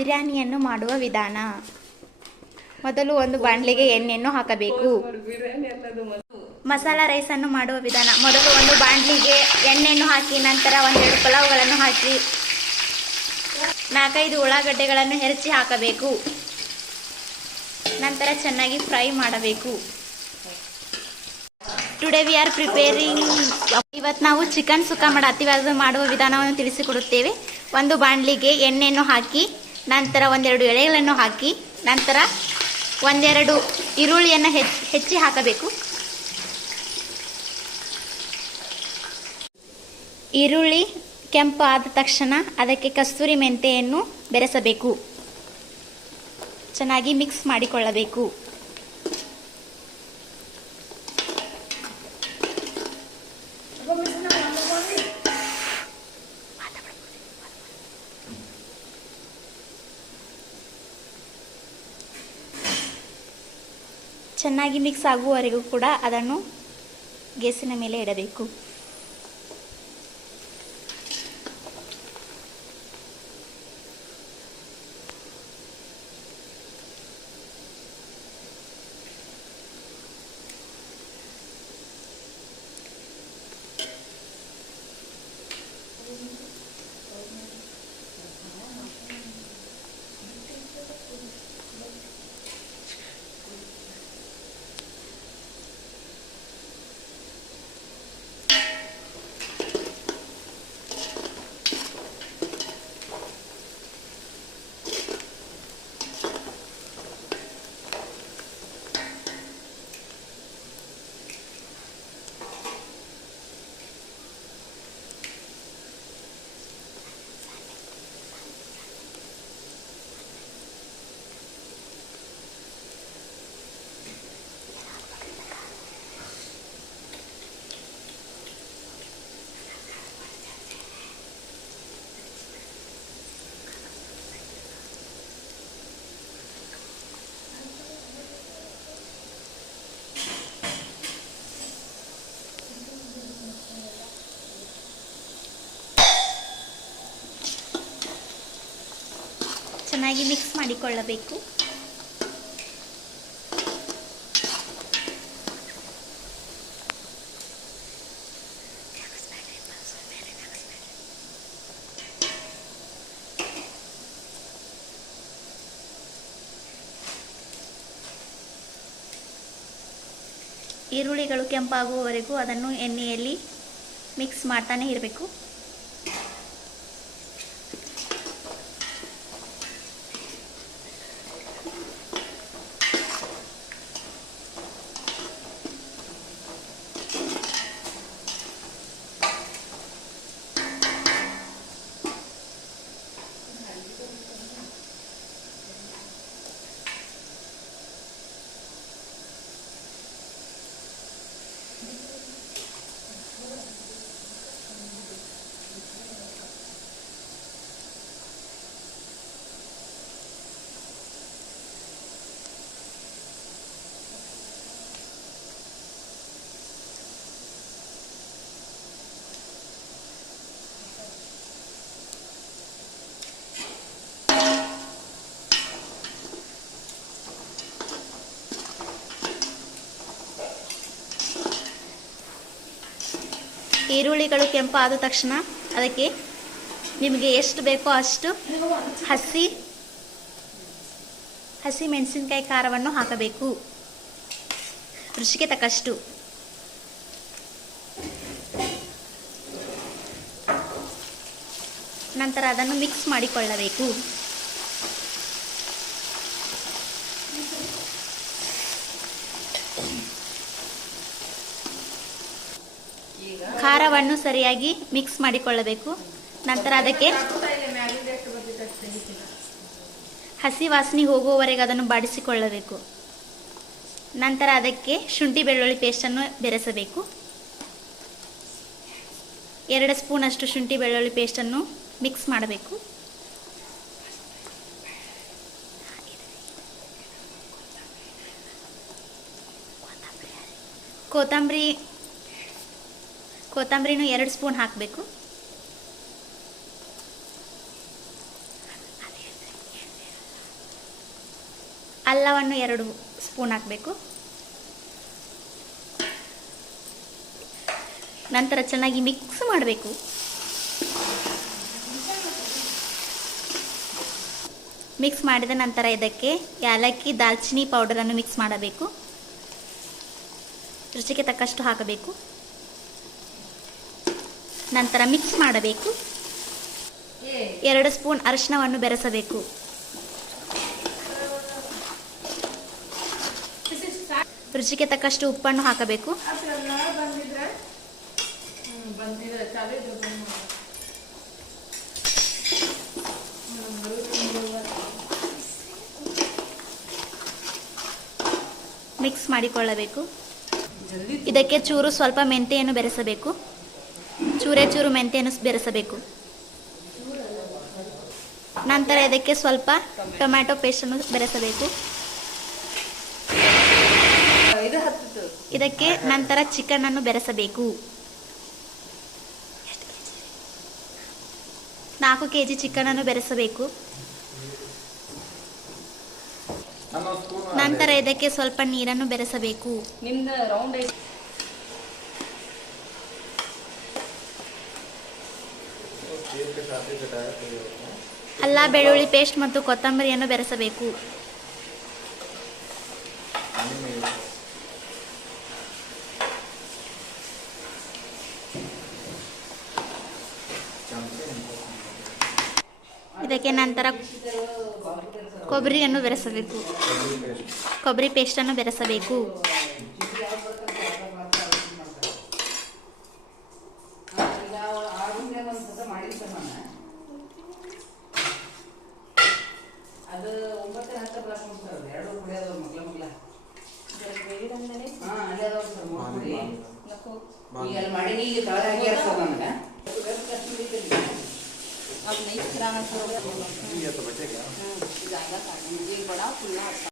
ಬಿರಿಯಾನಿಯನ್ನು ಮಾಡುವ ವಿಧಾನ. ಮೊದಲು ಒಂದು ಬಾಣಲೆಗೆ ಎಣ್ಣೆಯನ್ನು ಹಾಕಬೇಕು. ಮಸಾಲಾ ರೈಸನ್ನು ಮಾಡುವ ವಿಧಾನ. ಮೊದಲು ಒಂದು ಬಾಣಲಿಗೆ ಎಣ್ಣೆಯನ್ನು ಹಾಕಿ ನಂತರ ಒಂದೆರಡು ಪಲಾವ್ಗಳನ್ನು ಹಾಕಿ 4-5 ಉಳ್ಳಾಗಡ್ಡೆಗಳನ್ನು ಹೆಚ್ಚಿ ಹಾಕಬೇಕು. ನಂತರ ಚೆನ್ನಾಗಿ ಫ್ರೈ ಮಾಡಬೇಕು. Today we are preparing. ಇವತ್ತು ನಾವು ಚಿಕನ್ ಸುಕ್ಕ ಮಾಡುವ ವಿಧಾನವನ್ನು ತಿಳಿಸಿಕೊಡುತ್ತೇವೆ. ಒಂದು ಬಾಣಲಿಗೆ ಎಣ್ಣೆಯನ್ನು ಹಾಕಿ ನಂತರ ಒಂದೆರಡು ಎಳೆಗಳನ್ನು ಹಾಕಿ ನಂತರ ಒಂದೆರಡು ಈರುಳ್ಳಿಯನ್ನು ಹೆಚ್ಚಿ ಹಾಕಬೇಕು. ಈರುಳ್ಳಿ ಕೆಂಪು ಆದ ತಕ್ಷಣ ಅದಕ್ಕೆ ಕಸ್ತೂರಿ ಮೆಂತೆಯನ್ನು ಬೆರೆಸಬೇಕು. ಚೆನ್ನಾಗಿ ಮಿಕ್ಸ್ ಮಾಡಿಕೊಳ್ಳಬೇಕು. ಚೆನ್ನಾಗಿ ಮಿಕ್ಸ್ ಆಗುವವರೆಗೂ ಕೂಡ ಅದನ್ನು ಗ್ಯಾಸಿನ ಮೇಲೆ ಇಡಬೇಕು. ಚೆನ್ನಾಗಿ ಮಿಕ್ಸ್ ಮಾಡಿಕೊಳ್ಳಬೇಕು. ಈರುಳ್ಳಿಗಳು ಕೆಂಪಾಗುವವರೆಗೂ ಅದನ್ನು ಎಣ್ಣೆಯಲ್ಲಿ ಮಿಕ್ಸ್ ಮಾಡ್ತಾನೆ ಇರಬೇಕು. ಈರುಳ್ಳಿಗಳು ಕೆಂಪಾದ ತಕ್ಷಣ ಅದಕ್ಕೆ ನಿಮಗೆ ಎಷ್ಟು ಬೇಕೋ ಅಷ್ಟು ಹಸಿ ಮೆಣಸಿನಕಾಯಿ ಖಾರವನ್ನು ಹಾಕಬೇಕು, ರುಚಿಗೆ ತಕ್ಕಷ್ಟು. ನಂತರ ಅದನ್ನು ಮಿಕ್ಸ್ ಮಾಡಿಕೊಳ್ಳಬೇಕು. ಖಾರವನ್ನು ಸರಿಯಾಗಿ ಮಿಕ್ಸ್ ಮಾಡಿಕೊಳ್ಳಬೇಕು. ನಂತರ ಅದಕ್ಕೆ ಹಸಿ ವಾಸನೆ ಹೋಗುವವರೆಗೆ ಅದನ್ನು ಬಾಡಿಸಿಕೊಳ್ಳಬೇಕು. ನಂತರ ಅದಕ್ಕೆ ಶುಂಠಿ ಬೆಳ್ಳುಳ್ಳಿ ಪೇಸ್ಟನ್ನು ಬೆರೆಸಬೇಕು. 2 ಸ್ಪೂನ್ ಅಷ್ಟು ಶುಂಠಿ ಬೆಳ್ಳುಳ್ಳಿ ಪೇಸ್ಟನ್ನು ಮಿಕ್ಸ್ ಮಾಡಬೇಕು. ಕೊತ್ತಂಬರಿನೂ 2 ಸ್ಪೂನ್ ಹಾಕಬೇಕು. ಅಲ್ಲವನ್ನು 2 ಸ್ಪೂನ್ ಹಾಕಬೇಕು. ನಂತರ ಚೆನ್ನಾಗಿ ಮಿಕ್ಸ್ ಮಾಡಬೇಕು. ಮಿಕ್ಸ್ ಮಾಡಿದ ನಂತರ ಇದಕ್ಕೆ ಏಲಕ್ಕಿ ದಾಲ್ಚಿನ್ನಿ ಪೌಡರನ್ನು ಮಿಕ್ಸ್ ಮಾಡಬೇಕು. ರುಚಿಗೆ ತಕ್ಕಷ್ಟು ಹಾಕಬೇಕು. ನಂತರ ಮಿಕ್ಸ್ ಮಾಡಬೇಕು. 2 ಸ್ಪೂನ್ ಅರಿಶಿಣವನ್ನು ಬೆರೆಸಬೇಕು. ರುಚಿಗೆ ತಕ್ಕಷ್ಟು ಉಪ್ಪನ್ನು ಹಾಕಬೇಕು. ಮಿಕ್ಸ್ ಮಾಡಿಕೊಳ್ಳಬೇಕು. ಇದಕ್ಕೆ ಚೂರು ಸ್ವಲ್ಪ ಮೆಂತೆಯನ್ನು ಬೆರೆಸಬೇಕು. ಚೂರು ಮೆಂತೆಯನ್ನು ಬೆರೆಸಬೇಕು. ನಂತರ ಇದಕ್ಕೆ ಸ್ವಲ್ಪ ಟೊಮ್ಯಾಟೊ ಪೇಸ್ಟನ್ನು ಬೆರೆಸಬೇಕು. ಇದಕ್ಕೆ ನಂತರ ಚಿಕನ್ ಅನ್ನು ಬೆರೆಸಬೇಕು. 4 kg ಚಿಕನ್ ಅನ್ನು ಬೆರೆಸಬೇಕು. ನಂತರ ಇದಕ್ಕೆ ಸ್ವಲ್ಪ ನೀರನ್ನು ಬೆರೆಸಬೇಕು. ಅಲ್ಲ ಬೆಳ್ಳುಳ್ಳಿ ಪೇಸ್ಟ್ ಮತ್ತು ಕೊತ್ತಂಬರಿಯನ್ನು ಬೆರೆಸಬೇಕು. ಇದಕ್ಕೆ ನಂತರ ಕೊಬ್ಬರಿಯನ್ನು ಬೆರೆಸಬೇಕು. ಕೊಬ್ಬರಿ ಪೇಸ್ಟನ್ನು ಬೆರೆಸಬೇಕು. अब नहीं खिलाना तो ये तो बचेगा। जाएगा काटने बड़ा खुला आता